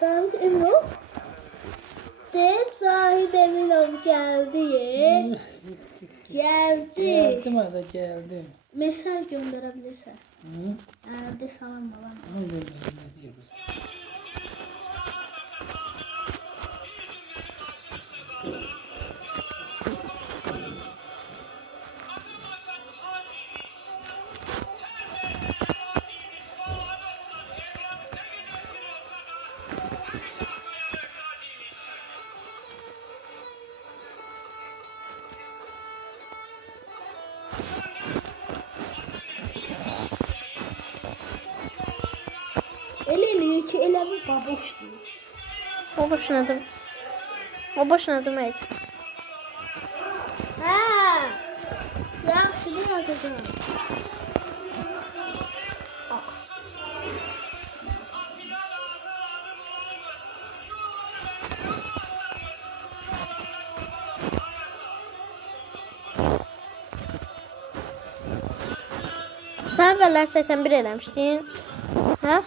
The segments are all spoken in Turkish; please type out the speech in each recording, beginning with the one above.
Zahid Eminov. Zahid Eminov geldi. Geldim ada geldim. Mesaj gönderebilirsen. Hı? De salam baba. Onu gönderdim ne diyor kız. Eləyir ki, elə bir baboş deyil. O boşunadım. O boşunadım evet. Hə. Yaxşı yazacağam. Sen evveler 81 eləmişdin. Hə?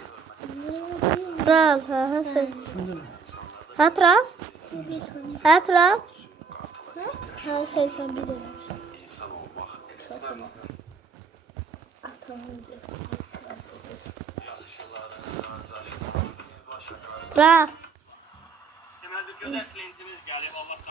Kral, hə, sen. Hə, Tural? Hə, Tural? Hə, 81 eləmişdim. Atamın Tural. Deməli, gözəl klientimiz gəlib, Allahdan